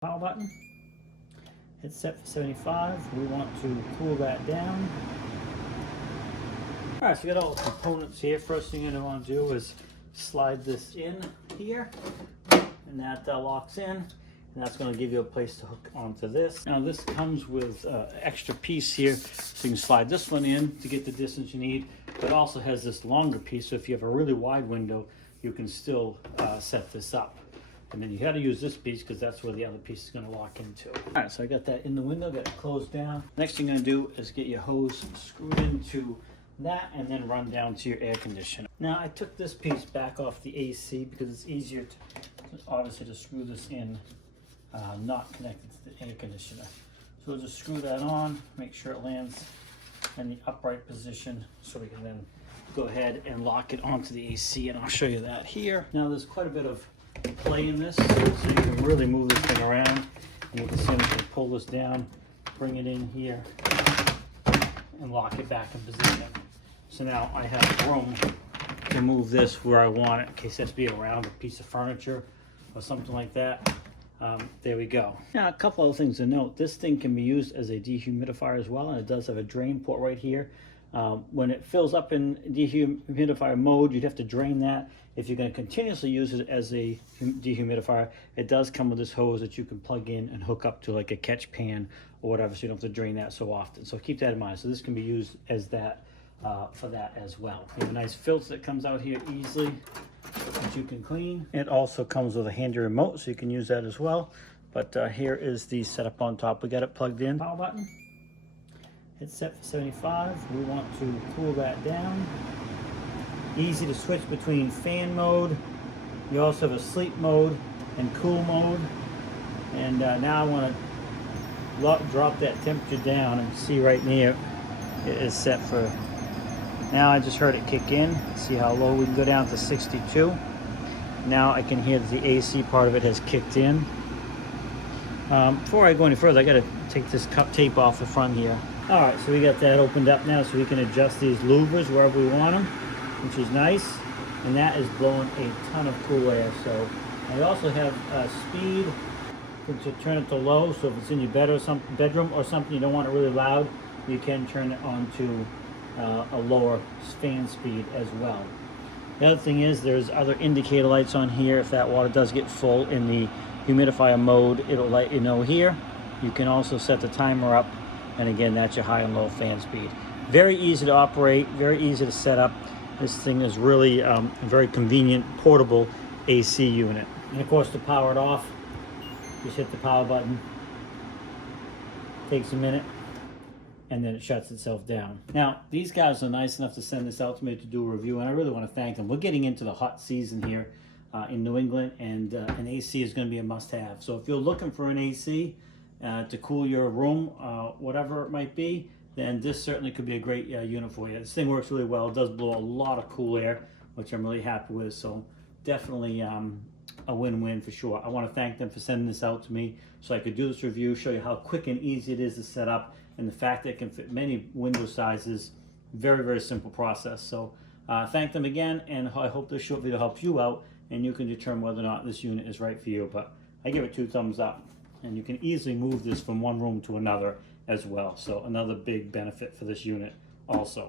Power button. It's set for 75. We want to cool that down. Alright, so we got all the components here. First thing you're going to want to do is slide this in here, and that locks in, and that's going to give you a place to hook onto this. Now this comes with extra piece here, so you can slide this one in to get the distance you need, but it also has this longer piece, so if you have a really wide window, you can still set this up. And then you got to use this piece because that's where the other piece is going to lock into. All right, so I got that in the window, got it closed down. Next thing you're going to do is get your hose screwed into that and then run down to your air conditioner. Now I took this piece back off the AC because it's easier to obviously to screw this in, not connected to the air conditioner. So we'll just screw that on, make sure it lands in the upright position so we can then go ahead and lock it onto the AC, and I'll show you that here. Now there's quite a bit of play in this, so you can really move this thing around, and you can see I'm going to pull this down, bring it in here, and lock it back in position. So now I have room to move this where I want it in case it has to be around a piece of furniture or something like that. There we go. Now a couple other things to note. This thing can be used as a dehumidifier as well, and it does have a drain port right here. When it fills up in dehumidifier mode, you'd have to drain that. If you're going to continuously use it as a dehumidifier, it does come with this hose that you can plug in and hook up to like a catch pan or whatever, so you don't have to drain that so often. So keep that in mind. So this can be used as that for that as well. You have a nice filter that comes out here easily that you can clean. It also comes with a handy remote, so you can use that as well. But here is the setup on top. We got it plugged in. Power button. It's set for 75. We want to cool that down. Easy to switch between fan mode. You also have a sleep mode and cool mode. And now I want to drop that temperature down, and see right near it is set for, now I just heard it kick in. See how low we can go down to 62. Now I can hear that the AC part of it has kicked in. Before I go any further, I got to take this cup tape off the front here. All right, so we got that opened up now, so we can adjust these louvers wherever we want them, which is nice. And that is blowing a ton of cool air. So I also have speed to turn it to low, so if it's in your bed or bedroom or something you don't want it really loud, you can turn it on to a lower fan speed as well. The other thing is there's other indicator lights on here. If that water does get full in the humidifier mode, it'll let you know here. You can also set the timer up, and again, that's your high and low fan speed. Very easy to operate, very easy to set up. This thing is really a very convenient portable AC unit. And of course, to power it off, just hit the power button. Takes a minute, and then it shuts itself down. Now, these guys are nice enough to send this out to me to do a review, and I really want to thank them. We're getting into the hot season here in New England, and an AC is going to be a must-have. So if you're looking for an AC to cool your room, whatever it might be, then this certainly could be a great unit for you. This thing works really well. It does blow a lot of cool air, which I'm really happy with. So definitely a win-win for sure. I want to thank them for sending this out to me so I could do this review, show you how quick and easy it is to set up, and the fact that it can fit many window sizes. Very, very simple process. So thank them again, and I hope this short video helps you out, and you can determine whether or not this unit is right for you. But I give it 2 thumbs up, and you can easily move this from one room to another as well. So another big benefit for this unit also.